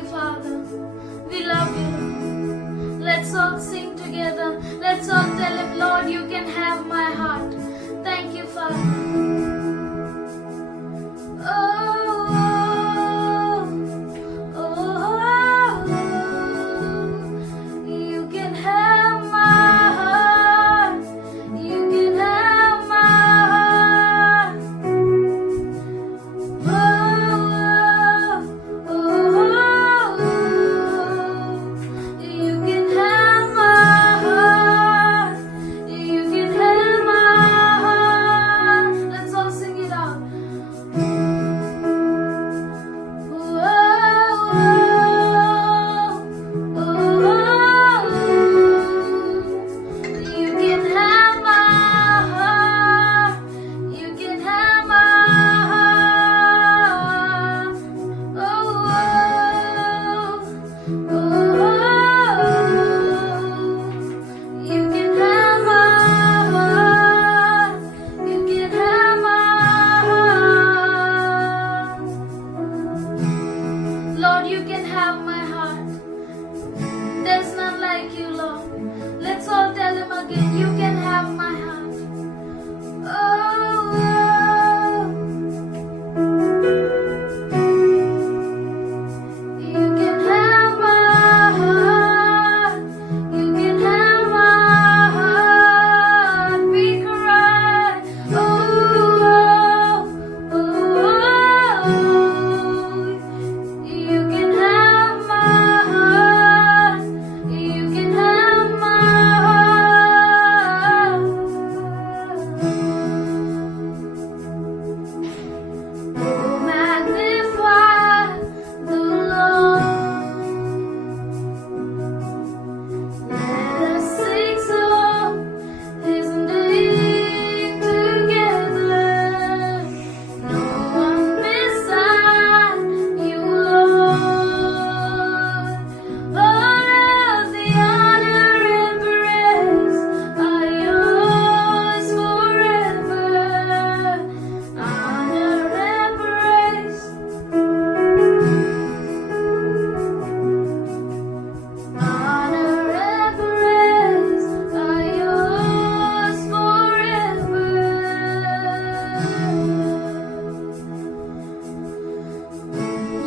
you, Father. We love you. Let's all sing together. Let's all tell him, Lord, you can have my heart. Thank you, Father. You can have my heart. You can have my heart. You can have my heart. You can have my heart. Let's all sing it out. You can have my heart. You can have my heart. You can have my heart. You can have my heart. Lord, you can have my heart. There's none like you, Lord. Let's all tell him again, you can have my heart. You can have my heart. You can have my heart. We cry. You can have my heart. You can have my heart. Oh, magnify the Lord. Let us sing song His name together. No one beside you, Lord. All of the honor and praise are yours forever. Honor and praise. Honor and praise are yours forever.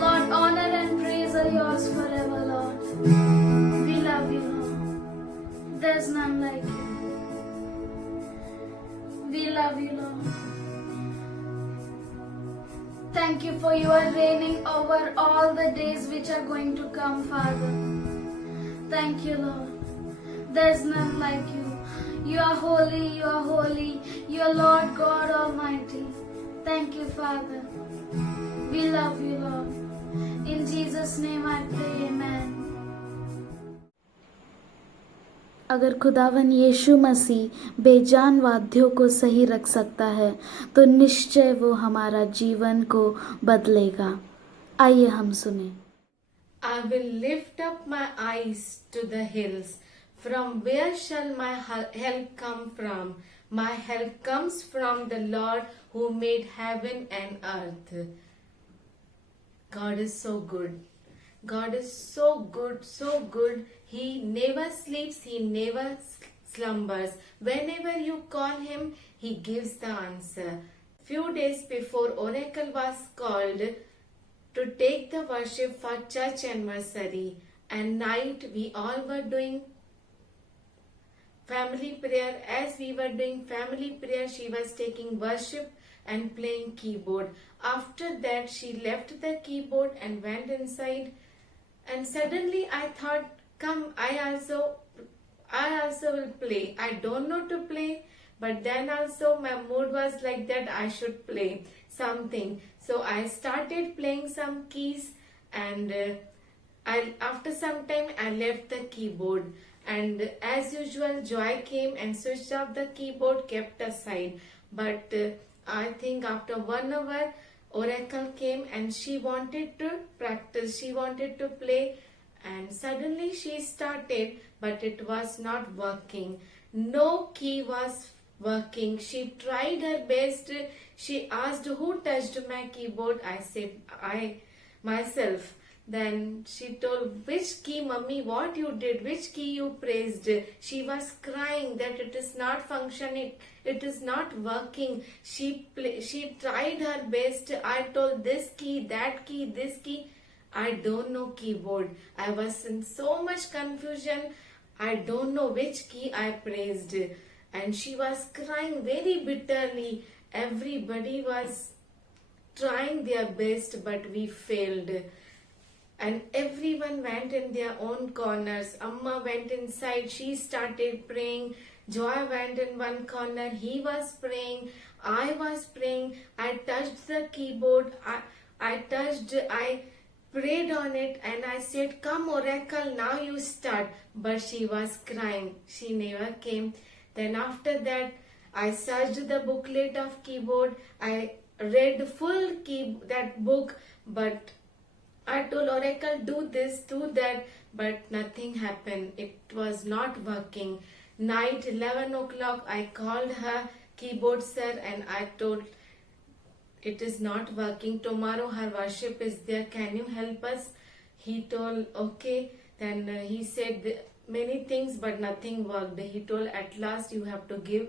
Lord, honor and praise are yours forever, Lord. We love you, Lord. There's none like you. We love you, Lord. Thank you for you are reigning over all the days which are going to come, Father. Thank you, Lord. There's none like you. You are holy, you are holy. You are Lord God Almighty. Thank you, Father. We love you, Lord. In Jesus' name I pray, amen. अगर खुदावन यीशु मसीह बेजान वाद्यों को सही रख सकता है तो निश्चय वो हमारा जीवन को बदलेगा। आइए हम सुने। I will lift up my eyes to the hills. From where shall my help come from? My help comes from the Lord who made heaven and earth. God is so good. God is so good, so good. He never sleeps, He never slumbers. Whenever you call Him, He gives the answer. Few days before Oracle was called to take the worship for church anniversary, and night we all were doing family prayer. As we were doing family prayer, she was taking worship and playing keyboard. After that, she left the keyboard and went inside, and suddenly I thought, come, I also will play. I don't know to play, but then also my mood was like that I should play something. So I started playing some keys, and after some time I left the keyboard, and as usual Joy came and switched off the keyboard, kept aside. But I think after 1 hour Oracle came and she wanted to practice, she wanted to play, and suddenly she started, but it was not working. No key was working. She tried her best. She asked, who touched my keyboard? I said, I myself. Then she told, which key, mummy, what you did, which key you praised. She was crying that it is not functioning, it is not working. She tried her best. I told this key, that key, this key. I don't know keyboard. I was in so much confusion. I don't know which key I praised. And she was crying very bitterly. Everybody was trying their best, but we failed. And everyone went in their own corners. Amma went inside, she started praying. Joy went in one corner, he was praying. I was praying. I touched the keyboard. I prayed on it and I said, come Oracle, now you start. But she was crying. She never came. Then after that, I searched the booklet of keyboard. I read full that book, but I told Oracle, do this, do that, but nothing happened. It was not working. Night 11 o'clock, I called her keyboard sir and I told, it is not working. Tomorrow her worship is there. Can you help us? He told, okay. Then he said many things, but nothing worked. He told, at last you have to give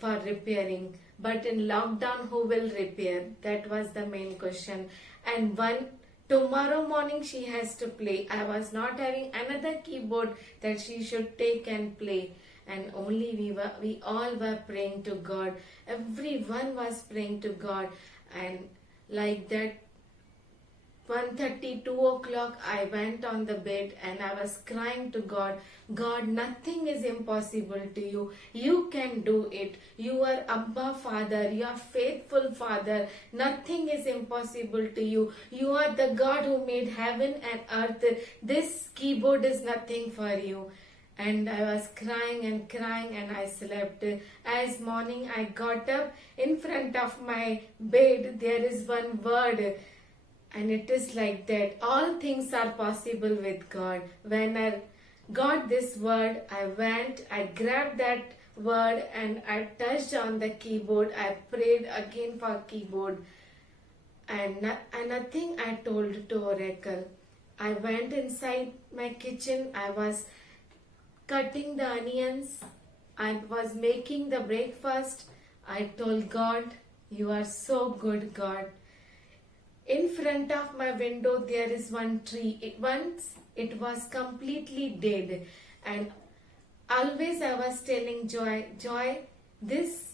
for repairing. But in lockdown, who will repair? That was the main question. And tomorrow morning she has to play. I was not having another keyboard that she should take and play. And only we all were praying to God. Everyone was praying to God. And like that, 1:30, 2 o'clock, I went on the bed and I was crying to God. God, nothing is impossible to you. You can do it. You are Abba Father. You are faithful Father. Nothing is impossible to you. You are the God who made heaven and earth. This keyboard is nothing for you. And I was crying and I slept. As morning I got up, in front of my bed there is one word. And it is like that. All things are possible with God. When I got this word, I went, I grabbed that word and I touched on the keyboard. I prayed again for keyboard. And nothing I told to Oracle. I went inside my kitchen. I was cutting the onions. I was making the breakfast. I told God, you are so good, God. In front of my window there is one tree. Once it was completely dead, and always I was telling Joy, this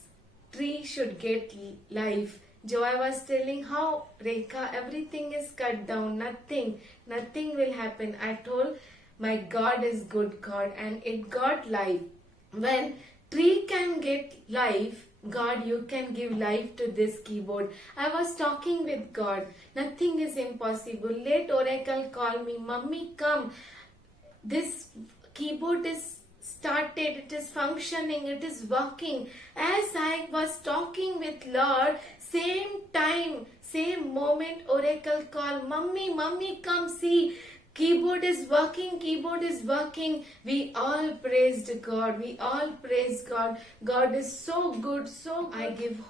tree should get life. Joy was telling, how, Rekha, everything is cut down, nothing will happen. I told, my God is good God, and it got life. When tree can get life, God, you can give life to this keyboard. I was talking with God. Nothing is impossible. Let Oracle call me. Mummy, come. This keyboard is started. It is functioning. It is working. As I was talking with Lord, same time, same moment, Oracle call. Mummy, come see. Keyboard is working, keyboard is working. We all praised God. We all praise God. God is so good, so good. I give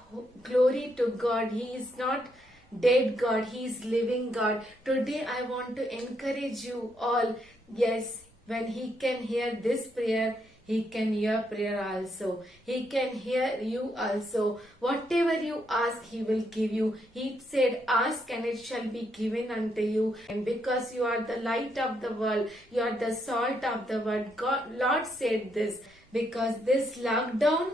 glory to God. He is not dead God. He is living God. Today I want to encourage you all. Yes, when He can hear this prayer, He can hear prayer also. He can hear you also. Whatever you ask, He will give you. He said, ask and it shall be given unto you. And because you are the light of the world, you are the salt of the world. Lord said this, because this lockdown,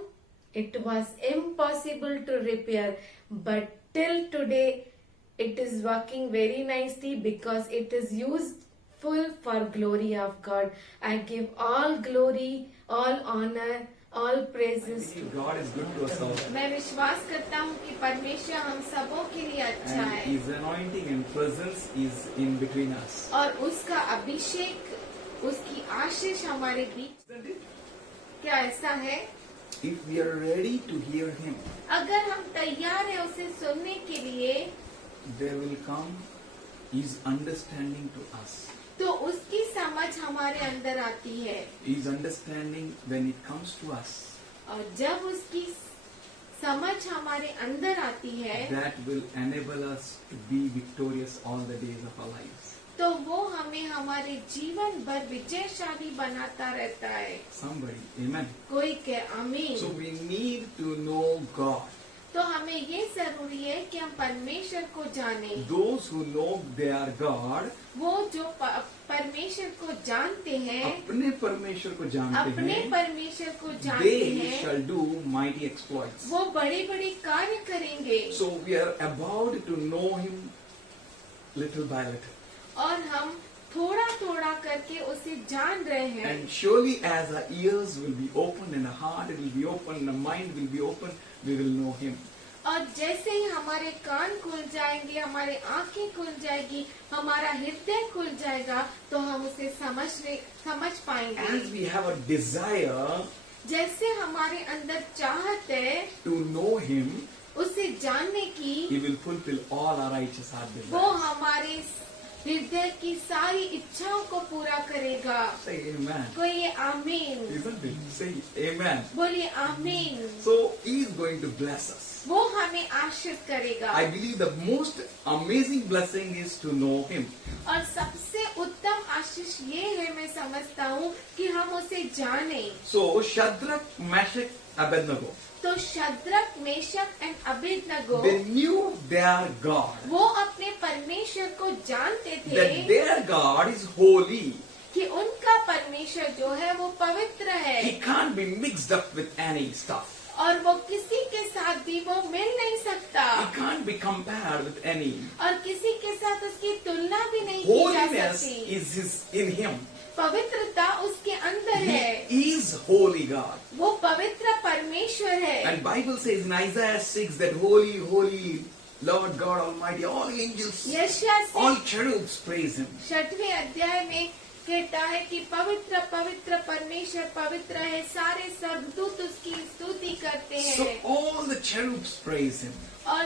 it was impossible to repair. But till today, it is working very nicely because it is used full for glory of God. I give all glory, all honor, all praises to God is good to us all. मैं विश्वास करता हूँ कि परमेश्वर हम सबों के लिए अच्छा And है His anointing and presence is in between us. और उसका अभिषेक, उसकी आशीष हमारे बीच. Isn't it? क्या ऐसा है? If we are ready to hear Him, अगर हम तैयार हैं उसे सुनने के लिए, there will come His understanding to us. तो उसकी समझ हमारे अंदर आती है. His understanding when it comes to us, और जब उसकी समझ हमारे अंदर आती है, that will enable us to be victorious all the days of our lives. तो वो हमें हमारे जीवन भर विजयशाली बनाता रहता है। Somebody, amen. कोई के आमीन। So we need to know God. तो हमें ये जरूरी है कि हम परमेश्वर को जाने। Those who know their God, वो जो परमेश्वर को जानते हैं, अपने परमेश्वर को जानते अपने हैं, परमेश्वर को जानते they हैं, shall do mighty exploits. वो बड़े बड़े कार्य करेंगे। So we are about to know Him little by little. और हम थोड़ा थोड़ा करके उसे जान रहे हैं। And surely as our ears will be open and our heart will be open and our mind will be open, we will know Him. और जैसे ही हमारे कान खुल जाएंगे, हमारे आंखें खुल जाएगी, हमारा हृदय खुल जाएगा, तो हम उसे समझ पाएंगे। As we have a desire जैसे हमारे अंदर चाहत है to know Him, उसे जानने की, He will fulfill all our righteous heart वो desires. हमारे हृदय की सारी इच्छाओं को पूरा करेगा। Say amen. कोई ये आमीन Isn't it? Say amen. बोलिए आमीन। So He is going to bless us. वो हमें आशीष करेगा। I believe the most amazing blessing is to know Him. और सबसे उत्तम आशीष ये है, मैं समझता हूँ कि हम उसे जाने। So Shadrach, Meshach, Abednego, तो Shadrach, Meshach and Abednego, they knew their God. वो अपने परमेश्वर को जानते थे That their God is holy. कि उनका परमेश्वर जो है वो पवित्र है He can't be mixed up with any stuff. और वो किसी के साथ भी वो मिल नहीं सकता He can't be compared with any. और किसी के साथ उसकी तुलना भी नहीं की जा Holiness सकती। is in Him. पवित्रता उसके अंदर है। He is holy God. वो पवित्र परमेश्वर है। And Bible says in Isaiah 6 that holy, holy, Lord God Almighty, all angels, यशायाह all cherubs praise Him. 6वें अध्याय में कहता है कि पवित्र पवित्र परमेश्वर पवित्र है, सारे स्वर्गदूत उसकी स्तुति करते So हैं। all the cherubs praise Him. और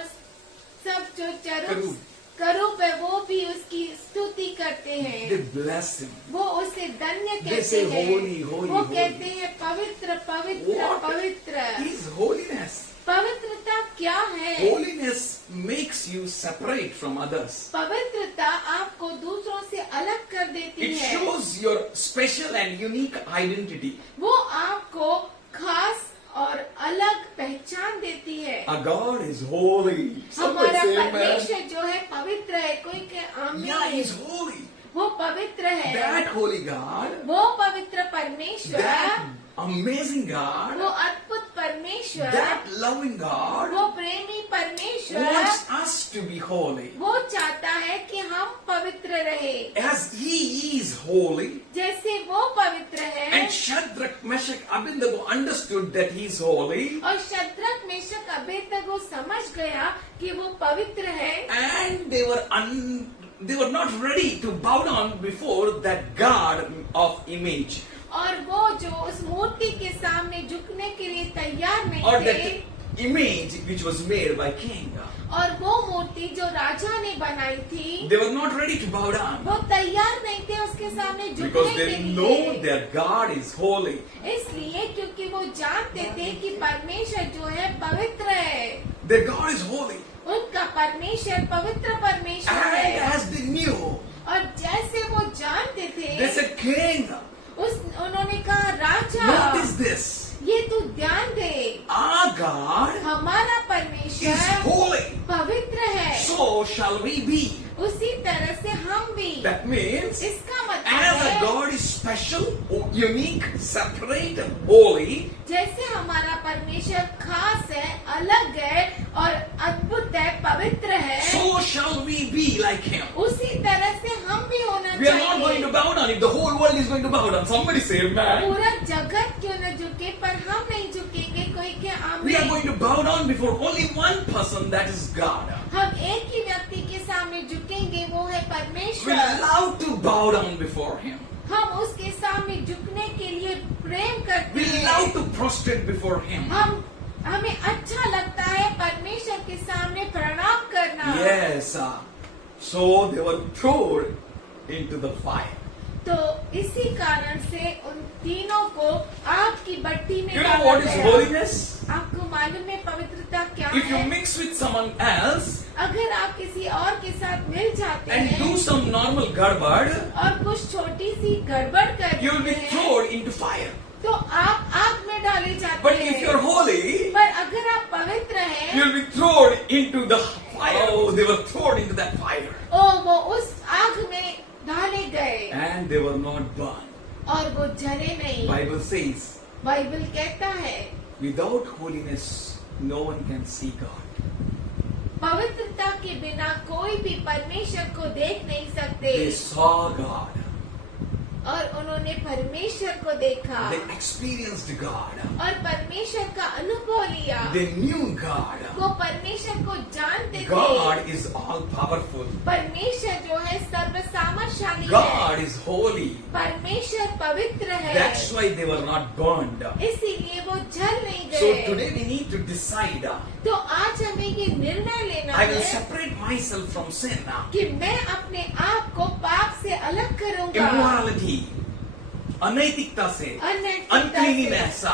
सब जो करूब। करूब है वो भी उसकी स्तुति करते They हैं, bless Him. वो उसे धन्य They कहते say, हैं। "Holy, holy, वो holy." कहते हैं पवित्र पवित्र What पवित्र। is holiness? पवित्रता क्या है? Holiness makes you separate from others. पवित्रता आपको दूसरों से अलग कर देती It है। shows your special and unique identity. वो आपको खास और अलग पहचान देती है। Our God is holy. Somebody हमारा say amen. परमेश्वर जो है पवित्र है। कोई के Yeah, आमीन। He's holy. वो पवित्र है। That holy God, वो पवित्र परमेश्वर, that amazing God, वो अद्भुत परमेश्वर, that loving God वो प्रेमी परमेश्वर, wants us to be holy. वो चाहता है कि हम पवित्र रहे। As He is holy, जैसे वो पवित्र है and Shadrach, Meshach, Abednego understood that He is holy, और शद्रक, मेशक, अबेदनगो समझ गया कि वो पवित्र है, and they were not ready to bow down before that God of image. और वो जो उस मूर्ति के सामने झुकने के लिए तैयार नहीं Or थे, that image which was made by king. और वो मूर्ति जो राजा ने बनाई थी, They were not ready to bow down वो तैयार नहीं थे उसके सामने झुकने because के they know लिए। their God is holy. इसलिए क्योंकि वो जानते थे कि परमेश्वर जो है पवित्र है। Their God is holy. उनका परमेश्वर पवित्र परमेश्वर And है। as they knew, और जैसे वो जानते थे, they said, King, उन्होंने कहा राजा, notice this. ये तू ध्यान दे, Our God हमारा is परमेश्वर holy. पवित्र है, So shall we be. उसी तरह से हम भी। That means, इसका मतलब as a है God is special, unique, separate, holy, जैसे हमारा परमेश्वर खास है, अलग है और अद्भुत है, पवित्र है, so shall we be like Him. उसी तरह से हम भी होना We are not going to चाहिए। bow down. If the whole world is going to bow down, somebody say amen. पूरा जगत क्यों न झुके, पर हम नहीं झुकेंगे। कोई के We are आमीन। going to bow down before only one person, that is God. हम एक ही व्यक्ति के सामने झुकेंगे, वो है We परमेश्वर। love to bow down before Him. हम उसके सामने झुकने के लिए प्रेम करते We हैं। love to prostrate before Him. हमें अच्छा लगता है परमेश्वर के सामने प्रणाम करना। Yes. So they were thrown into the fire. तो इसी कारण से उन तीनों को आग की भट्टी में You know डाला what is गया। holiness? आपको मालूम है पवित्रता क्या If you है? mix with someone else अगर आप किसी और के साथ मिल जाते and हैं do some normal garbad, और कुछ छोटी सी गड़बड़ कर you will be देते हैं, thrown into fire. तो आप आग में डाले जाते But if you are हैं। holy, पर अगर आप पवित्र you हैं, will be thrown into the fire. Oh, they were thrown into that fire. वो उस आग में डाले गए And they were not burned. और वो जले नहीं। Bible says, बाइबल कहता है without holiness, no one can see God. पवित्रता के बिना कोई भी परमेश्वर को देख नहीं सकते। They saw God. और उन्होंने परमेश्वर को देखा They experienced God. और परमेश्वर का अनुभव लिया। They knew God. वो परमेश्वर को जानते थे। God is all powerful. परमेश्वर जो है सर्वसामर्थशाली है। God is holy. परमेश्वर पवित्र है। That's why they were not burned. इसीलिए वो जल नहीं So गए। today we need to decide. तो आज हमें ये निर्णय लेना I will है separate myself from sin. कि मैं अपने आप को पाप से अलग करूंगा। Immorality, अनैतिकता से, अनैतिकता uncleanliness,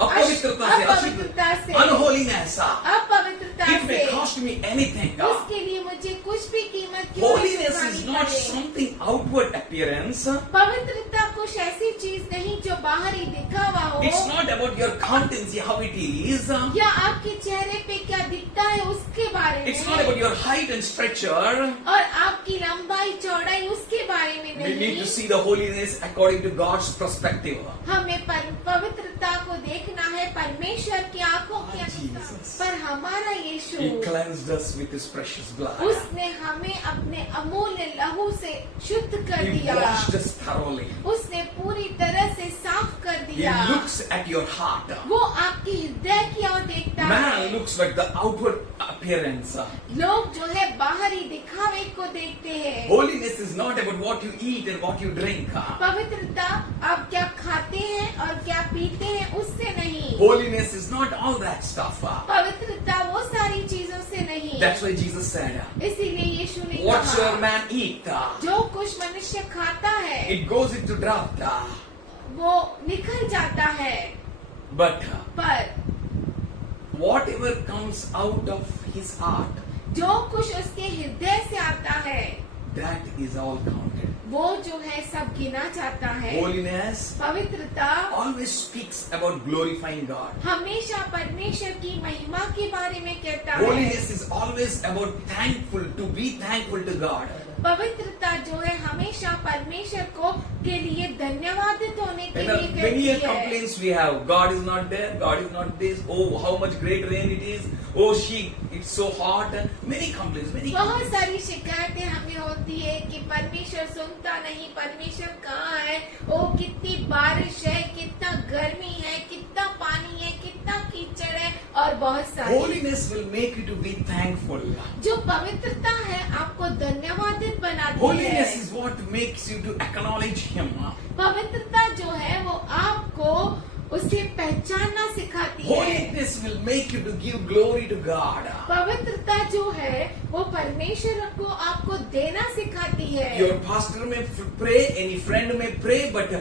अपवित्रता से, अपवित्रता से, unholiness. अपवित्रता It may से cost me anything. उसके लिए मुझे कुछ भी कीमत क्यों नहीं Holiness is चुकानी not पड़े। something outward appearance. पवित्रता कुछ ऐसी चीज नहीं जो बाहरी दिखावा हो It's not about your countenance, how it is. या आपके चेहरे पे क्या दिखता है उसके बारे It's में not about your height and stature. और आपकी लंबाई चौड़ाई उसके बारे में We need to नहीं। see the holiness according to God's perspective. हमें पवित्रता को देखना है परमेश्वर की आंखों के अनुसार। Jesus. पर हमारा यीशु He cleansed us with His precious blood. उसने हमें अपने अमूल्य लहू से शुद्ध कर He दिया। washed us thoroughly. उसने पूरी तरह से साफ कर He दिया। looks at your heart. वो आपके हृदय की ओर देखता Man है। looks at the outward appearance. लोग जो है बाहरी दिखावे को देखते हैं। Holiness is not about what you eat and what you drink. पवित्रता आप क्या खाते हैं और क्या पीते हैं उससे नहीं। Holiness is not all that stuff. पवित्रता वो सारी चीजों से नहीं। That's why Jesus said, इसीलिए यीशु ने whatsoever कहा man eat, जो कुछ मनुष्य खाता है it goes into drought. वो निकल जाता है, But पर whatever comes out of his heart, जो कुछ उसके हृदय से आता है that is all counted. वो जो है सब गिना जाता है। Holiness पवित्रता always speaks about glorifying God. हमेशा परमेश्वर की महिमा के बारे में कहता है। Holiness is always about to be thankful to God. पवित्रता जो है हमेशा परमेश्वर को के लिए धन्यवादित होने के And लिए many कहती है। complaints we have. God is not there. God is not this. Oh, how much great rain it is. Oh, it's so hot. Many complaints. बहुत सारी शिकायतें हमें होती है कि परमेश्वर सुनता नहीं, परमेश्वर कहाँ है, ओ कितनी बारिश है, कितना गर्मी है, कितना पानी है, कितना कीचड़ है और बहुत सारी। Holiness will make you to be thankful. जो पवित्रता है आपको धन्यवादित बनाती Holiness है। is what makes you to acknowledge Him. पवित्रता जो है वो आपको उसे पहचानना सिखाती है। Holiness will make you to give glory to God. पवित्रता जो है वो परमेश्वर को आपको देना सिखाती है। Your pastor may pray, any friend may pray, but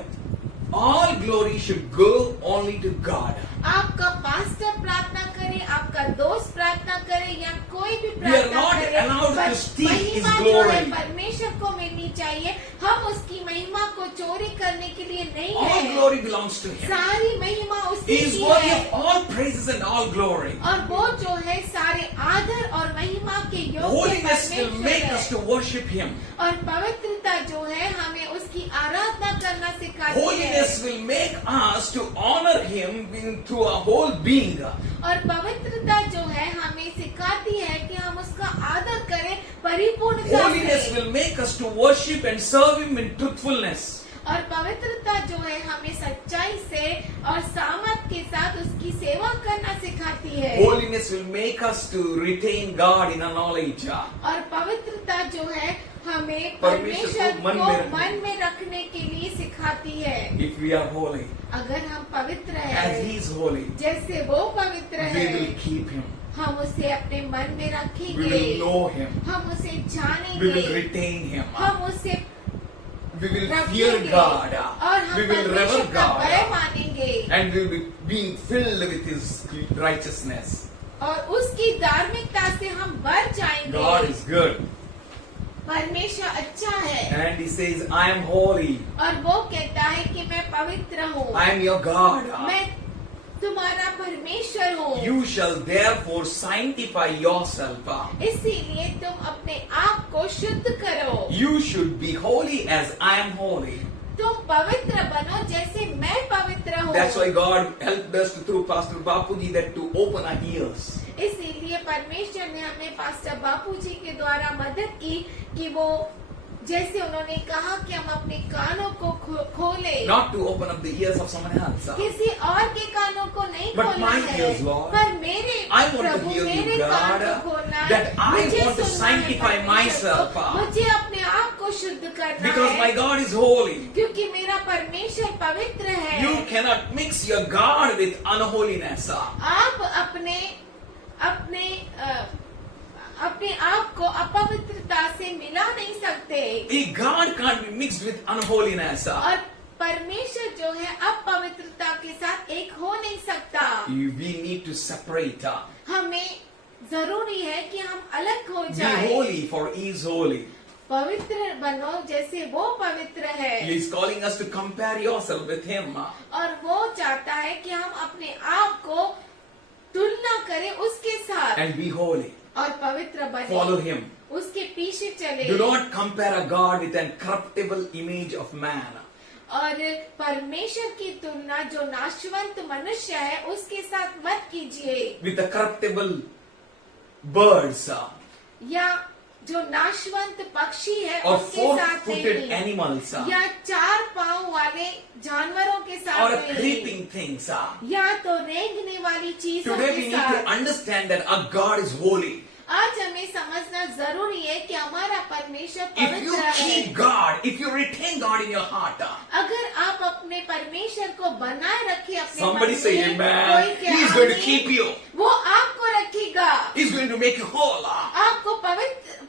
all glory should go only to God. आपका पास्टर प्रार्थना करे, आपका दोस्त प्रार्थना करे या कोई भी We are प्रार्थना not करे, allowed to पर steal His महिमा जो है glory. परमेश्वर को मिलनी चाहिए। हम उसकी महिमा को चोरी करने के लिए नहीं All है। glory belongs to Him. सारी महिमा He उसी is की worthy है of all praises and all glory. और वो जो है सारे आदर और महिमा के योग्य Holiness will परमेश्वर make है। us to worship Him. और पवित्रता जो है हमें उसकी आराधना करना सिखाती Holiness है। will make us to honor Him through our whole being. और पवित्रता जो है हमें सिखाती है कि हम उसका आदर करें परिपूर्णता Holiness से। will make us to worship and serve Him in truthfulness. और पवित्रता जो है हमें सच्चाई से और सामर्थ के साथ उसकी सेवा करना सिखाती है। Holiness will make us to retain God in our knowledge. और पवित्रता जो है हमें परमेश्वर परमेश्वर को मन को में रखने- मन में रखने के लिए सिखाती है। If we are holy, अगर हम पवित्र as हैं He is holy, जैसे वो पवित्र we है, will keep Him. हम उसे अपने मन में We रखेंगे, will know Him. हम उसे We will जानेंगे, retain Him. हम उसे we will fear रखेंगे God. और हम We will परमेश्वर rever का भय God. मानेंगे And we will be being filled with His righteousness. और उसकी धार्मिकता से हम भर God जाएंगे। is good. परमेश्वर अच्छा है And He says, I am holy. और वो कहता है कि मैं पवित्र हूँ, I am your God. मैं तुम्हारा परमेश्वर हूँ। You shall therefore sanctify yourself. इसीलिए तुम अपने आप को शुद्ध करो, You should be holy as I am holy. तुम पवित्र बनो जैसे मैं पवित्र हूँ। That's why God helped us through Pastor Bapuji that to open our ears. इसीलिए परमेश्वर ने हमें पास्टर बापूजी के द्वारा मदद की कि वो जैसे उन्होंने कहा कि हम अपने कानों को खोले, Not to open up the ears of someone else. किसी और के कानों को नहीं But खोलना my है, ears, Lord. पर मेरे I want to Prabhu hear you, मेरे God, कान को खोलना है, that I मुझे want to सुनना है sanctify परमेश्वर myself. को, मुझे अपने आप को शुद्ध करना Because है, my God is holy. क्योंकि मेरा परमेश्वर पवित्र है। You cannot mix your God with unholiness. आप अपने आप को अपवित्रता से मिला नहीं सकते The God can't be mixed with unholiness. और परमेश्वर जो है अपवित्रता के साथ एक हो नहीं सकता। We need to separate. हमें जरूरी है कि हम अलग हो Be जाए। holy, for He is holy. पवित्र बनो जैसे वो पवित्र है, He is calling us to compare yourself with Him. और वो चाहता है कि हम अपने आप को तुलना करें उसके साथ And be holy. और पवित्र बने, Follow Him. उसके पीछे चले। Do not compare a God with an corruptible image of man. और परमेश्वर की तुलना जो नाशवंत मनुष्य है उसके साथ मत कीजिए, With the corruptible birds. या जो नाशवंत पक्षी है Or उसके साथ four-footed नहीं, animals. या 4 पांव वाले जानवरों के साथ Or नहीं, creeping things. या तो रेंगने वाली चीजों Today के we need to साथ। understand that our God is holy. आज हमें समझना जरूरी है कि हमारा परमेश्वर If you पवित्र है। keep God, if you retain God in your heart, अगर आप अपने परमेश्वर को बनाए रखे अपने somebody मन say, में, Amen. कोई कहे, He is going to "आमीन," keep you. वो आपको रखेगा, He is going to make you whole. आपको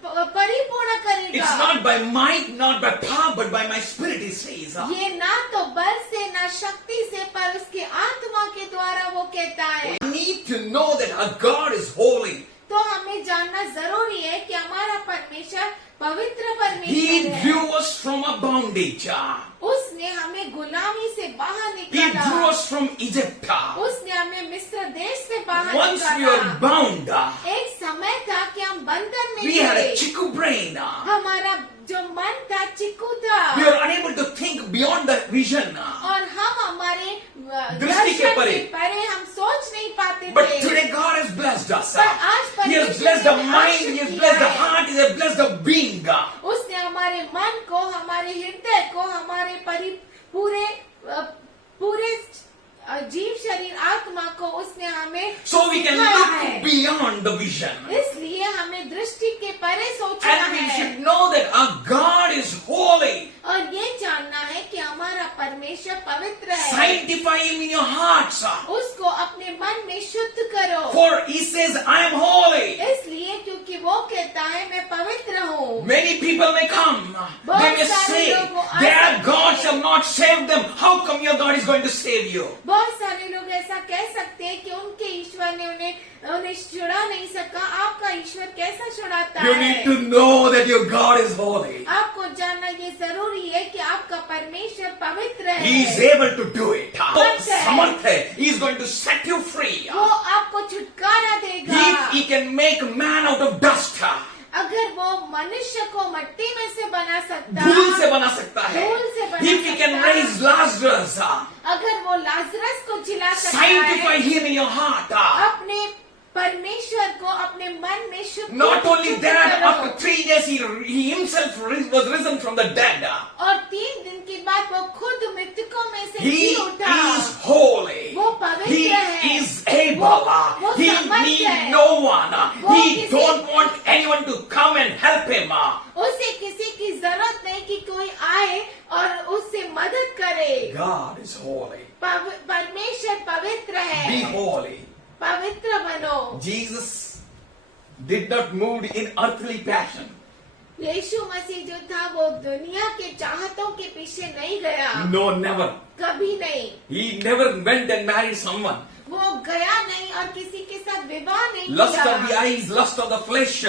परिपूर्ण करेगा। It's not by might, not by power, but by my spirit, He says. ये ना तो बल से ना शक्ति से पर उसके आत्मा के द्वारा वो कहता है। We need to know that our God is holy. तो हमें जानना जरूरी है कि हमारा परमेश्वर पवित्र He परमेश्वर है। drew us from a bondage. उसने हमें गुलामी से बाहर He निकाला, drew us from Egypt. उसने हमें मिस्र देश से बाहर Once we निकाला। were bound, एक समय था कि हम बंधन में we had a थे, chiku brain. हमारा जो मन था चिक्कू था, We were unable to think beyond the vision. और हम हमारे दृष्टि के दर्शन परे। के परे हम सोच नहीं पाते But थे। today God has blessed us. पर आज He has परमेश्वर blessed the ने mind, He has Ashish blessed the किया है। heart, He has blessed the being. उसने हमारे मन को, हमारे हृदय को, हमारे पूरे जीव शरीर आत्मा को उसने हमें So we can सिखाया look है। beyond the vision. इसलिए हमें दृष्टि के परे सोचना And we है should know that our God is holy. और ये जानना है कि हमारा परमेश्वर पवित्र है। Sanctify Him in your hearts. उसको अपने मन में शुद्ध करो, For He says, I am holy. इसलिए क्योंकि वो कहता है मैं पवित्र हूँ। Many people may come. They may say, their God shall not save them. How come your God is going to save you? बहुत सारे लोग ऐसा कह सकते हैं कि उनके ईश्वर ने उन्हें छुड़ा नहीं सका, आपका ईश्वर कैसा छुड़ाता You है? need to know that your God is holy. आपको जानना ये जरूरी है कि आपका परमेश्वर पवित्र है। He is able to do it. समर्थ है। समर्थ है. He is going to set you free. वो आपको छुटकारा देगा। If He can make man out of dust, अगर वो मनुष्य को मट्टी में से बना सकता, धूल से बना सकता है. धूल से बना If He can सकता, raise Lazarus, अगर वो लाजरस को जिला सकता sanctify है, him in your heart. अपने परमेश्वर को अपने मन में शुद्ध Not only शुद्ध that, करो। after 3 days he himself was risen from the dead. और 3 दिन के बाद वो खुद मृतकों में से He जी उठा। is holy. वो पवित्र He है। is able. वो He समर्थ needs है। no one. वो He किसी- don't want anyone to come and help him. उसे किसी की जरूरत नहीं कि कोई आए और उससे मदद करे। God is holy. परमेश्वर पवित्र है। Be holy. पवित्र बनो। Jesus did not move in earthly passion. यीशु मसीह जो था वो दुनिया के चाहतों के पीछे नहीं गया, No, never. कभी नहीं। He never went and married someone. वो गया नहीं और किसी के साथ विवाह नहीं Lust किया। of the eyes, lust of the flesh,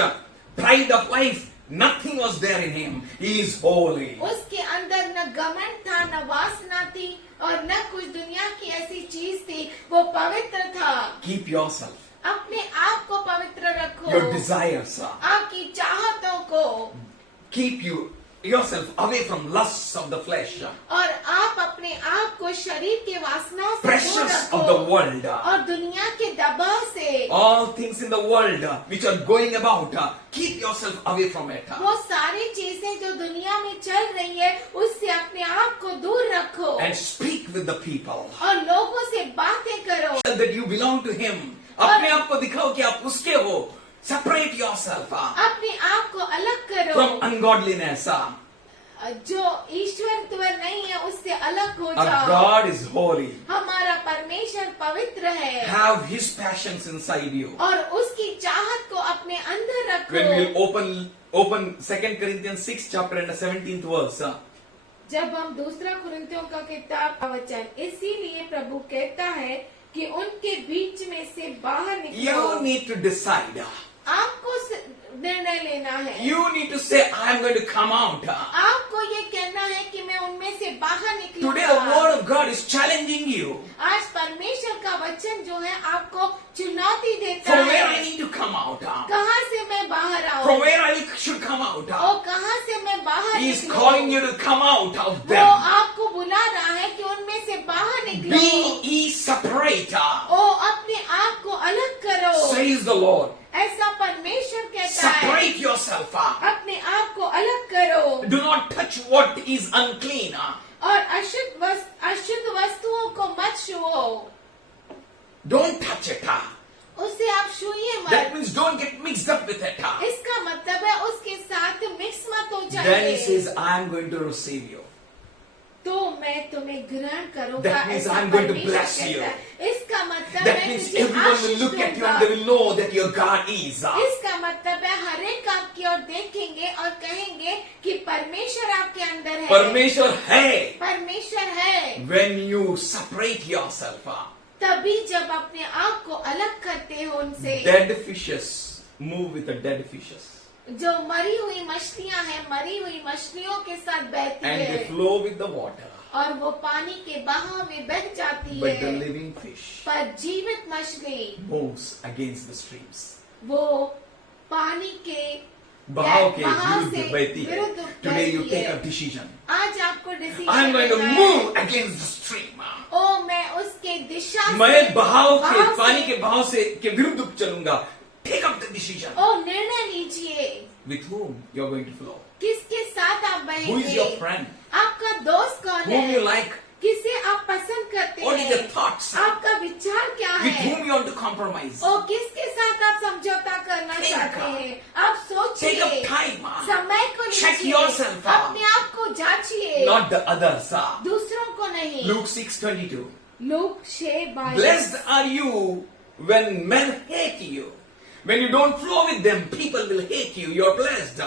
pride of life. Nothing was there in him. He is holy. उसके अंदर न घमंड था, न वासना थी और न कुछ दुनिया की ऐसी चीज थी। वो पवित्र था। Keep yourself, अपने आप को पवित्र रखो, your desires, आपकी चाहतों को, keep yourself away from lusts of the flesh, और आप अपने आप को शरीर के वासनाओं से दूर pressures रखो of the world, और दुनिया के दबाव से। all things in the world which are going about, keep yourself away from it. वो सारी चीजें जो दुनिया में चल रही है उससे अपने आप को दूर रखो And speak with the people और लोगों से बातें करो that you belong to him. अपने आप को दिखाओ कि आप उसके हो. Separate yourself अपने आप को अलग करो from ungodliness. जो ईश्वरत्व नहीं है उससे अलग हो Our जाओ। God is holy. हमारा परमेश्वर पवित्र है Have his passions inside you. और उसकी चाहत को अपने अंदर रखो। When we'll open 2 Corinthians 6 chapter and the 17th verse. जब हम दूसरा कुरिन्थियों का किताब का वचन, इसीलिए प्रभु कहता है कि उनके बीच में से बाहर निकलो। You need to decide. आपको निर्णय लेना है। You need to say, I am going to come out. आपको ये कहना है कि मैं उनमें से बाहर निकलूंगा। Today the word of God is challenging you. आज परमेश्वर का वचन जो है आपको चुनौती देता From where I है। need to come out. कहाँ से मैं बाहर आऊँ? From where I should come out. और कहाँ से मैं बाहर He is निकलूं? calling you to come out of वो them. आपको बुला रहा है कि उनमें से बाहर निकलो। Be ye separate, ओ अपने आप को अलग करो, says the Lord. ऐसा परमेश्वर कहता है। Separate yourself. अपने आप को अलग करो Do not touch what is unclean. और अशुद्ध वस्तुओं को मत छुओ। Don't touch it. उसे आप छुइए That मत। means don't get mixed up with it. इसका मतलब है उसके साथ मिक्स मत हो Then he जाइए। says, I am going to receive you. तो मैं तुम्हें ग्रहण करूंगा, That means ऐसा I'm going to परमेश्वर bless कहता you. है। इसका मतलब That है means तुझे everyone will Ashish look at you दूंगा। and they will know that your God is. इसका मतलब है हर एक आपकी ओर देखेंगे और कहेंगे कि परमेश्वर आपके अंदर है। परमेश्वर है. परमेश्वर है। When you separate yourself, तभी जब अपने आप को अलग करते हो उनसे। dead fishes move with the dead fishes. जो मरी हुई मछलियां हैं, मरी हुई मछलियों के साथ बहती And they है flow with the water. और वो पानी के बहाव में बह जाती But the है। living fish पर जीवित मछली moves against the streams. वो पानी के बहाव के बहाव विरुद्ध से बहती है. विरुद्ध Today you बहती take है। a decision. आज आपको decision I am going to लेना है। move against the stream. ओ मैं उसके दिशा से, मैं बहाव के बहाव पानी से- के बहाव से के विरुद्ध चलूंगा. Take up the decision. ओ निर्णय लीजिए With whom you are going to flow? किसके साथ आप Who is your बहेंगे। friend? आपका दोस्त कौन Whom you है, like? किसे आप पसंद करते What is your हैं, thoughts? आपका विचार क्या With है, whom you want to compromise? और किसके साथ आप समझौता करना Think. चाहते हैं। आप Take सोचिए, up time. समय को Check लीजिए, yourself. अपने आप को जांचिए, Not the others. दूसरों को नहीं। Luke 6:22. Look 6:22। Blessed are you when men hate you. When you don't flow with them, people will hate you. You are blessed.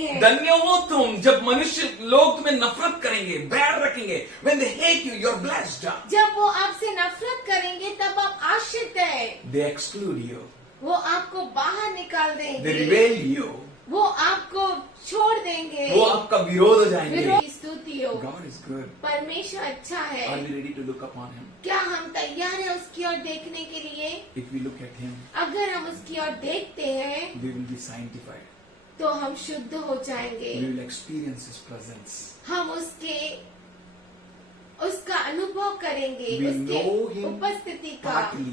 धन्य हो तुम जब मनुष्य लोग तुम्हें नफरत करेंगे, बैर रखेंगे. When they hate you, you are blessed. जब वो आपसे नफरत करेंगे तब आप आश्रित हैं। They exclude you. वो आपको बाहर निकाल They देंगे, revile you. वो आपको छोड़ देंगे, वो आपका विरोध हो जाएंगे. विरोध की स्तुति हो। God is good. परमेश्वर अच्छा है। Are we ready to look upon Him? क्या हम तैयार हैं उसकी ओर देखने के लिए? If we look at Him, अगर हम उसकी ओर देखते हैं we will be sanctified. तो हम शुद्ध हो जाएंगे। We will experience His presence. हम उसका अनुभव करेंगे, We उसके know Him उपस्थिति का। partly.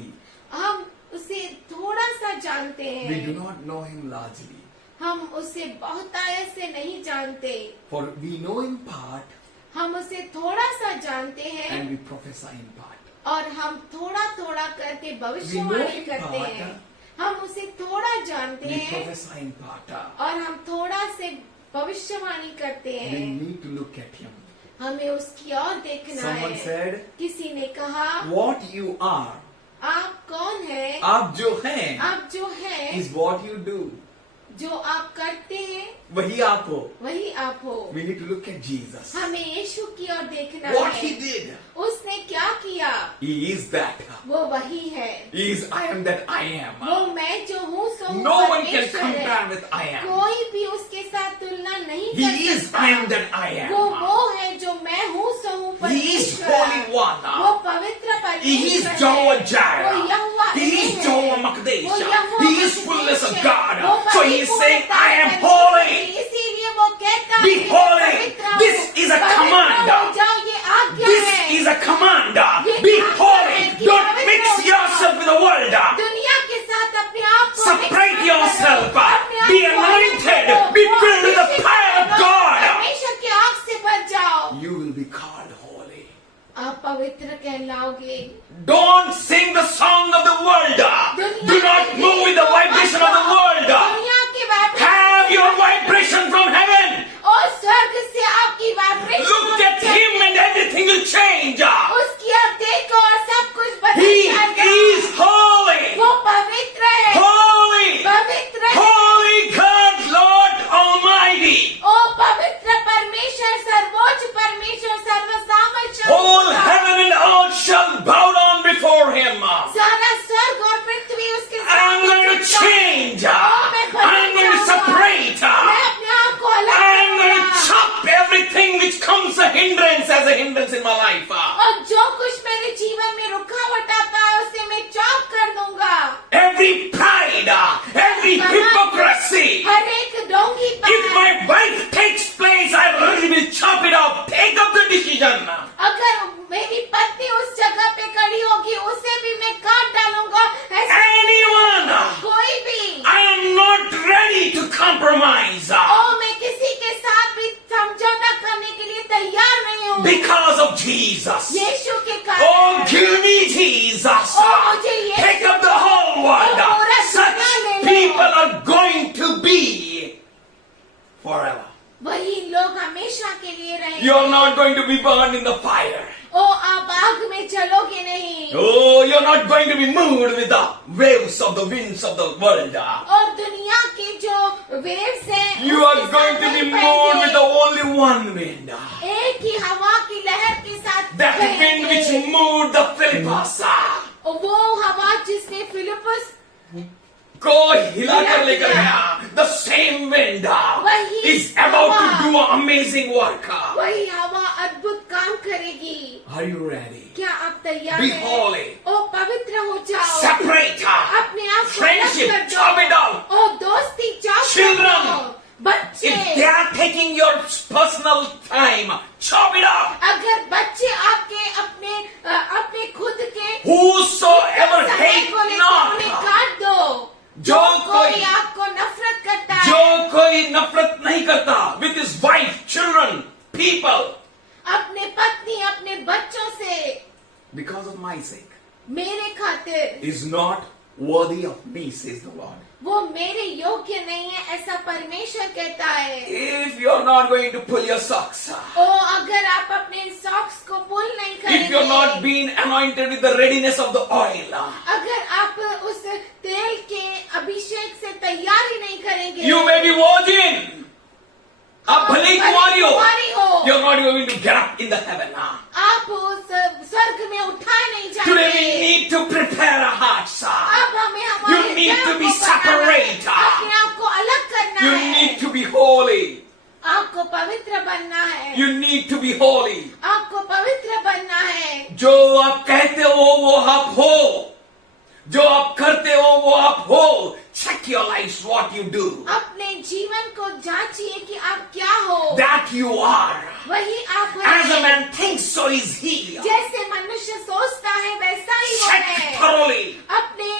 हम उसे थोड़ा सा जानते We do हैं, not know Him largely. हम उसे बहुतायत से नहीं जानते। For we know in part हम उसे थोड़ा सा जानते हैं and we prophesy in part. और हम थोड़ा थोड़ा करके We know भविष्यवाणी in करते part. हैं। हम उसे थोड़ा जानते We हैं prophesy in part. और हम थोड़ा से भविष्यवाणी करते We हैं। need to look at Him. हमें उसकी ओर देखना Someone है। said, किसी ने कहा, what you are, आप कौन है, आप जो हैं, आप जो है is what you do. जो आप करते हैं वही आप हो. वही आप हो. We need to look at Jesus. हमें यीशु की ओर देखना What है. he did. उसने क्या किया? He is that. वो वही है. He is I am that I am. वो मैं जो हूँ सो हूँ No one can परमेश्वर है. compare with I am. कोई भी उसके साथ तुलना नहीं He कर is सकता. I am that I वो am. है जो मैं हूँ सो हूँ He is परमेश्वर. Holy One. वो पवित्र He is परमेश्वर Jehovah है. Jireh. वो यहोवा He is है. Jehovah वो Makdesh. Jehovah He is मकदेश fullness of है. God. वो So he is saying, परिपूर्णता I am है. holy. इसीलिए वो कहता Be है कि holy. पवित्र हूँ. This is a पवित्र command. हो जाओ, ये आज्ञा This है. is a command. ये Be आज्ञा holy. है कि Don't पवित्र mix हो जाओ. yourself with the world. दुनिया के साथ अपने आप को Separate mix मत yourself. करो. अपने आप Be को अलग anointed. करो. Be filled with the Abhishek fire of करो. God. परमेश्वर की आग से भर जाओ. You will be called holy. आप पवित्र कहलाओगे. Don't sing the song of the world. Do not move with the vibration of the world. दुनिया के vibration Have your vibration from heaven. और स्वर्ग से आपकी vibration Look at him and everything will change. उसकी आप देखो और सब कुछ बदल He जाएगा. is holy. वो पवित्र है. Holy. पवित्र है. Holy God, Lord Almighty. ओ पवित्र परमेश्वर, सर्वोच्च परमेश्वर, सर्वसामर्थ्य. Whole heaven and earth shall bow down before him. सारा स्वर्ग और पृथ्वी उसके I'm going to change. I'm going to separate. मैं अपने आप को अलग I'm going to करूंगा. chop everything which comes a hindrance as a hindrance in my life. और जो कुछ मेरे जीवन में रुकावट आता है उसे मैं चॉप कर दूंगा. Every pride, every hypocrisy. हर एक डोंगी If my wife takes place, I really will chop it off. Take up the decision. अगर मेरी पत्नी उस जगह पे खड़ी होगी उसे भी मैं काट डालूंगा. ऐसा Anyone. कोई भी. I am not ready to compromise ओ मैं किसी के साथ भी समझौता करने के लिए तैयार नहीं हूँ. because of Jesus. यीशु के Oh, कारण. give me Jesus. Oh, मुझे ये Take up the whole world. Oh, पूरा Such दुनिया ले लो. people are going to be forever. वही लोग हमेशा के लिए रहेंगे. You're not going to be burned in the fire. ओ आप आग में चलोगे नहीं. Oh, you're not going to be moved with the waves of the winds of the world. और दुनिया के जो वेव्स हैं You उसके are going साथ to be नहीं moved with बहेंगे. the only one wind. एक ही हवा की लहर के साथ That wind which बहेंगे. moved the Philippus. और वो हवा जिसने फिलिपस को हिला कर लेकर गया. The same wind वही is about to हवा. do amazing work. वही हवा अद्भुत काम करेगी. Are you ready? क्या आप तैयार Be हैं? holy. ओ पवित्र हो जाओ. Separate. अपने आप को अलग Friendship, कर दो. chop it out. ओ दोस्ती चॉप Children. कर दो. बच्चे If they are taking your personal time, chop it out. अगर बच्चे आपके अपने खुद के Whosoever समय hate को लेकर उन्हें not. काट दो. जो कोई कोई आपको नफरत करता है. जो कोई नफरत नहीं करता with his wife, children, people अपने पत्नी अपने बच्चों से because of my sake मेरे खातिर is not worthy of me, says the Lord. वो मेरे योग्य नहीं है ऐसा परमेश्वर कहता है. If you're not going to pull your socks, ओ अगर आप अपने सॉक्स को पुल नहीं if you're not करेंगे, being anointed with the readiness of the oil, अगर आप उस तेल के अभिषेक से तैयारी नहीं करेंगे, you may be virgin. आप भले ही कुंवारी कुंवारी हो, हो, you're not going to get up in the heaven. आप उस स्वर्ग में उठाए नहीं Today we जाएंगे. need to prepare our hearts. अब हमें हमारे You need दिल to be को बनाना है. separate. अपने आप को अलग करना You है. need to be holy. आपको पवित्र बनना है. You need to be holy. आपको पवित्र बनना है. जो आप कहते हो वो आप हो. जो आप करते हो वो आप हो. Check your lives, what you do. अपने जीवन को जांचिए कि आप क्या हो. That you are. वही आप As a हैं. man thinks, so is he. जैसे मनुष्य सोचता है वैसा ही वो Check है. thoroughly. अपने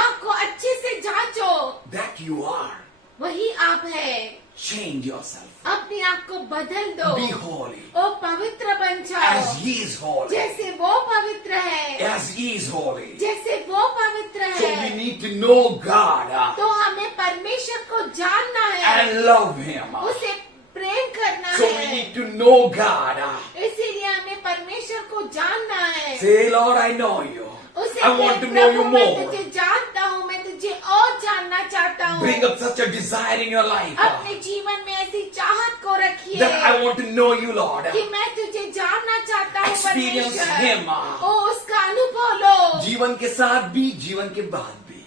आप को अच्छे से जांचो. That you are. वही आप है. Change yourself. अपने आप को बदल दो. Be holy. ओ पवित्र बन जाओ. As he is holy. जैसे वो पवित्र है. As he is holy. जैसे वो पवित्र So we है. need to know God तो हमें परमेश्वर को जानना है. and love him. उसे प्रेम करना So we है. need to know God. इसीलिए हमें परमेश्वर को जानना है. Say, Lord, I know you. उसे I want to कहे, know you प्रभु मैं more. तुझे जानता हूँ, मैं तुझे और जानना जानना चाहता हूँ। Bring up such a desire in your life अपने जीवन में ऐसी चाहत को रखिए that I want to know you, Lord. कि मैं तुझे जानना चाहता हूँ Experience परमेश्वर। Him. ओ उसका अनुभव लो। जीवन के साथ भी, जीवन के बाद भी.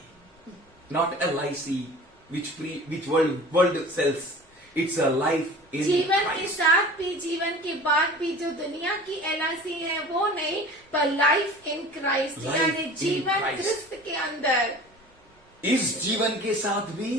Not LIC, which world sells. It's a life in जीवन के Christ. साथ भी जीवन के बाद भी जो दुनिया की LIC है वो नहीं, पर लाइफ इन क्राइस्ट, Life यानी in जीवन Christ. क्रिस्त के अंदर। इस जीवन के साथ भी,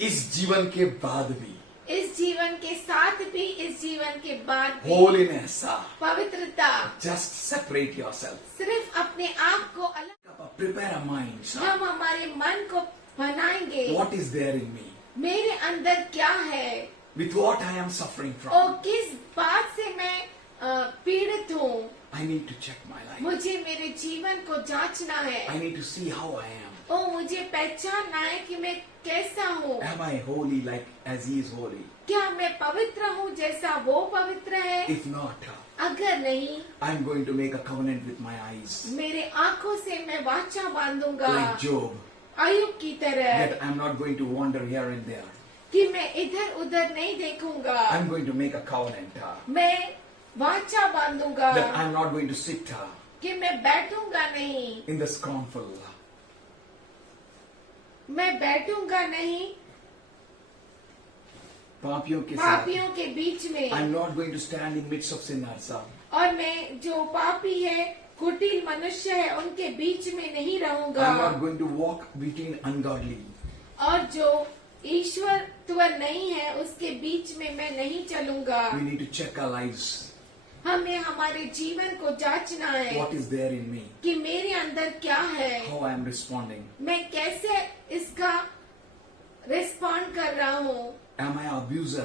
इस जीवन के बाद भी. इस जीवन के साथ भी, इस जीवन के बाद भी Holiness. पवित्रता। Just separate yourself. सिर्फ अपने आप को अलग, Prepare a mind. हम हमारे मन को बनाएंगे। What is there in me? मेरे अंदर क्या है With what I am suffering और from? किस बात से मैं पीड़ित हूँ। I need to check my life. मुझे मेरे जीवन को जांचना है। I need to see how I am. ओ मुझे पहचानना है कि मैं कैसा हूँ। Am I holy like as He is holy? क्या मैं पवित्र हूँ जैसा वो पवित्र है? If not, अगर नहीं, I'm going to make a covenant with my eyes. मेरे आंखों से मैं वाचा बांधूंगा Like Job, अय्यूब की तरह that I'm not going to wander here and there. कि मैं इधर उधर नहीं देखूंगा। I'm going to make a covenant मैं वाचा बांधूंगा that I'm not going to sit कि मैं बैठूंगा नहीं, in the scornful. मैं बैठूंगा नहीं पापियों के साथ. पापियों के बीच में। I'm not going to stand in midst of sinners. और मैं जो पापी है, कुटिल मनुष्य है, उनके बीच में नहीं रहूंगा। I'm not going to walk between ungodly. और जो ईश्वरत्व नहीं है उसके बीच में मैं नहीं चलूंगा। We need to check our lives. हमें हमारे जीवन को जांचना है What is there in me? कि मेरे अंदर क्या है, How I am responding? मैं कैसे इसका रिस्पॉन्ड कर रहा हूँ। Am I an abuser?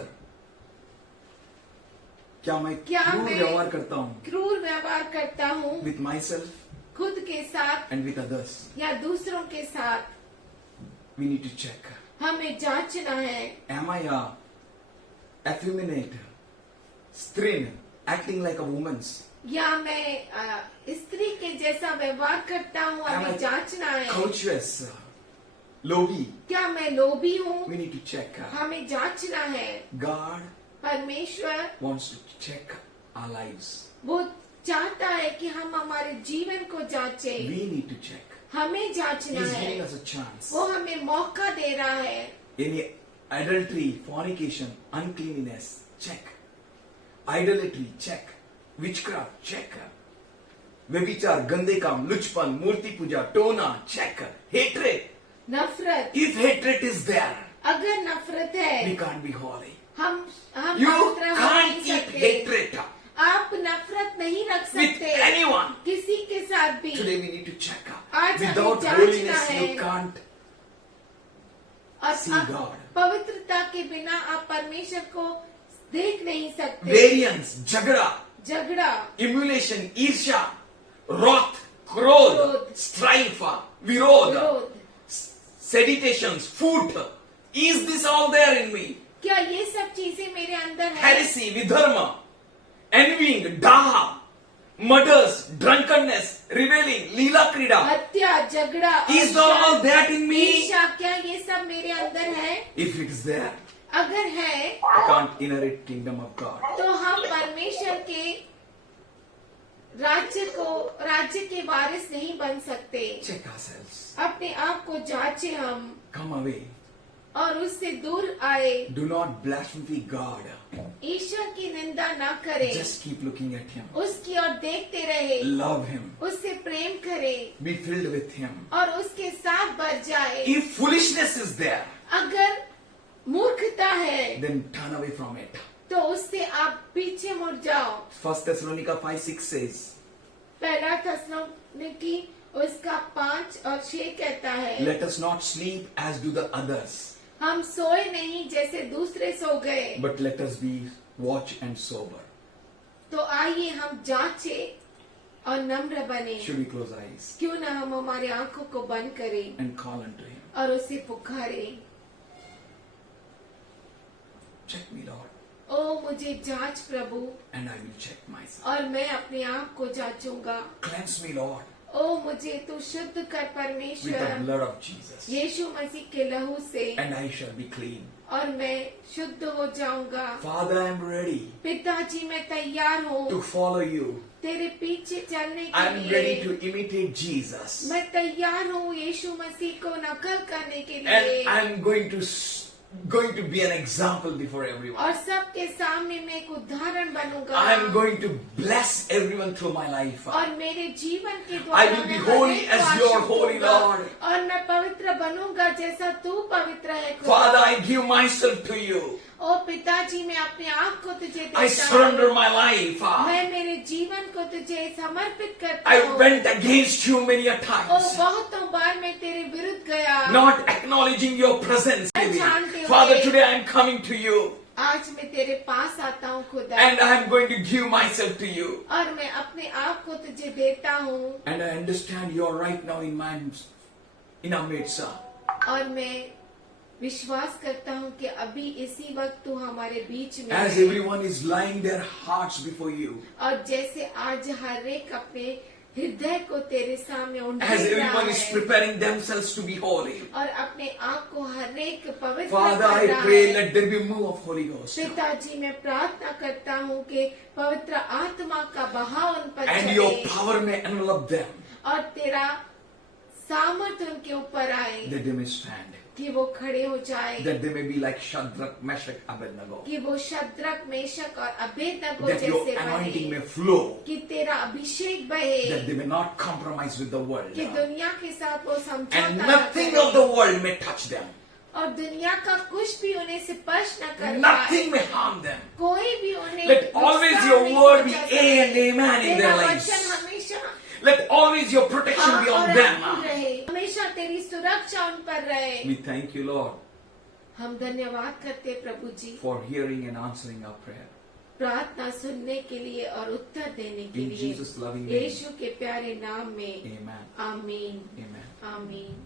क्या मैं क्या क्रूर मैं- व्यवहार करता हूँ क्रूर व्यवहार करता हूँ with myself खुद के साथ and with others? या दूसरों के साथ? We need to check. हमें जांचना है। Am I a effeminate, string, acting like a woman's? या मैं स्त्री के जैसा व्यवहार करता हूँ, Am हमें I जांचना है। covetous, लोभी? क्या मैं लोभी हूँ, We need to check. हमें जांचना है। God परमेश्वर wants to check our lives. वो चाहता है कि हम हमारे जीवन को जांचे। We need to check. हमें जांचना He's है। giving us a chance. वो हमें मौका दे रहा है। Any adultery, fornication, uncleanness, check. Idolatry, check. Witchcraft, check. व्यभिचार, गंदे काम, लुचपन, मूर्ति पूजा, टोना, check. Hatred. नफरत, If hatred is there, अगर नफरत we है, can't be holy. हम You पवित्र हो can't नहीं keep सकते। hatred आप नफरत नहीं रख with सकते anyone. किसी के साथ भी। Today we need to check. आज हमें Without जांचना holiness, है। you can't और See आप God. पवित्रता के बिना आप परमेश्वर को देख नहीं सकते। variance, झगड़ा, झगड़ा, emulation, ईर्ष्या, wrath, क्रोध, क्रोध, strife, विरोध, विरोध। seditations, food. Is this all there in me? क्या ये सब चीजें मेरे अंदर है? Heresy, विधर्म, envying, डाह, murders, drunkenness, reveling, लीला क्रीड़ा. हत्या, झगड़ा, Is all that in me? ईर्ष्या, क्या ये सब मेरे अंदर है? If it is there, अगर है I can't inherit kingdom of God. तो हम परमेश्वर के राज्य के वारिस नहीं बन सकते। Check ourselves. अपने आप को जांचे हम Come away. और उससे दूर आए। Do not blaspheme God. ईश्वर की निंदा ना करें, Just keep looking at Him. उसकी ओर देखते रहे, Love Him. उससे प्रेम करे Be filled with Him. और उसके साथ बढ़ जाए। If foolishness is there, अगर मूर्खता है then turn away from it. तो उससे आप पीछे मुड़ जाओ। 1 Thessalonica 5:6 says, पहला थस्सलुनीकी उसका 5 और 6 कहता है, Let us not sleep as do the others, हम सोए नहीं जैसे दूसरे सो गए, but let us be watch and sober. तो आइए हम जांचे और नम्र बने। Should we close our eyes क्यों ना हम हमारे आंखों को बंद करें and call unto Him? और उसे पुकारें। Check me, Lord, ओ मुझे जांच प्रभु, and I will check myself. और मैं अपने आप को जांचूंगा। Cleanse me, Lord, ओ मुझे तू शुद्ध कर with the परमेश्वर, blood of Jesus, यीशु मसीह के लहू से, and I shall be clean. और मैं शुद्ध हो जाऊंगा। Father, I am ready पिताजी मैं तैयार हूँ to follow you. तेरे पीछे चलने I के am लिए। ready to imitate Jesus. मैं तैयार हूँ यीशु मसीह को नकल करने के लिए, And I am going to be an example before everyone. और सबके सामने मैं एक उदाहरण बनूंगा। I am going to bless everyone through my life. और मेरे जीवन के I द्वारा will be मैं holy हरेक as को your आशीष holy दूंगा। Lord. और मैं पवित्र बनूंगा जैसा तू पवित्र है खुदा। Father, I give myself to you. ओ पिताजी मैं अपने आप को तुझे देता I surrender हूँ। my life. मैं मेरे जीवन को तुझे समर्पित करता I हूँ। went against you many a O times, बहुतों बार मैं तेरे विरुद्ध गया, not acknowledging your presence in me. जानते हुए। Father, today I am coming to you, आज मैं तेरे पास आता हूँ खुदा, and I am going to give myself to you. और मैं अपने आप को तुझे देता हूँ। And I understand you are right now in our midst. और मैं विश्वास करता हूँ कि अभी इसी वक्त तू हमारे बीच में As है। everyone is lying their hearts before you, और जैसे आज हर एक अपने हृदय को तेरे सामने as उंडेल रहा everyone is है, preparing themselves to be holy, और अपने आप को हर एक पवित्र Father, कर I रहा pray है। let there be a move of Holy Ghost, पिताजी मैं प्रार्थना करता हूँ कि पवित्र आत्मा का बहाव उन पर and चले, your power may envelop them, और तेरा सामर्थ्य उनके ऊपर आए, that they may stand, कि वो खड़े हो जाए, that they may be like Shadrach, Meshach, Abednego, कि वो शद्रक मेशक और अबेदनगो that your जैसे anointing may बने, flow, कि तेरा अभिषेक बहे, that they may not compromise with the world, कि दुनिया के साथ वो and समझौता न nothing करे, of the world may touch them, और दुनिया का कुछ भी उन्हें स्पर्श न कर पाए, nothing may harm them. कोई भी उन्हें Let always नुकसान your नहीं word be पहुंचा A and सके। amen in तेरा their वचन lives. हमेशा Let always your protection हाँ be और on them. आगे रहे, हमेशा तेरी सुरक्षा उन पर रहे। We thank you, Lord, हम धन्यवाद करते हैं प्रभु जी, for hearing and answering our prayer. प्रार्थना सुनने के लिए और उत्तर देने के In लिए, Jesus' loving name. यीशु के प्यारे नाम में Amen. आमीन Amen. आमीन।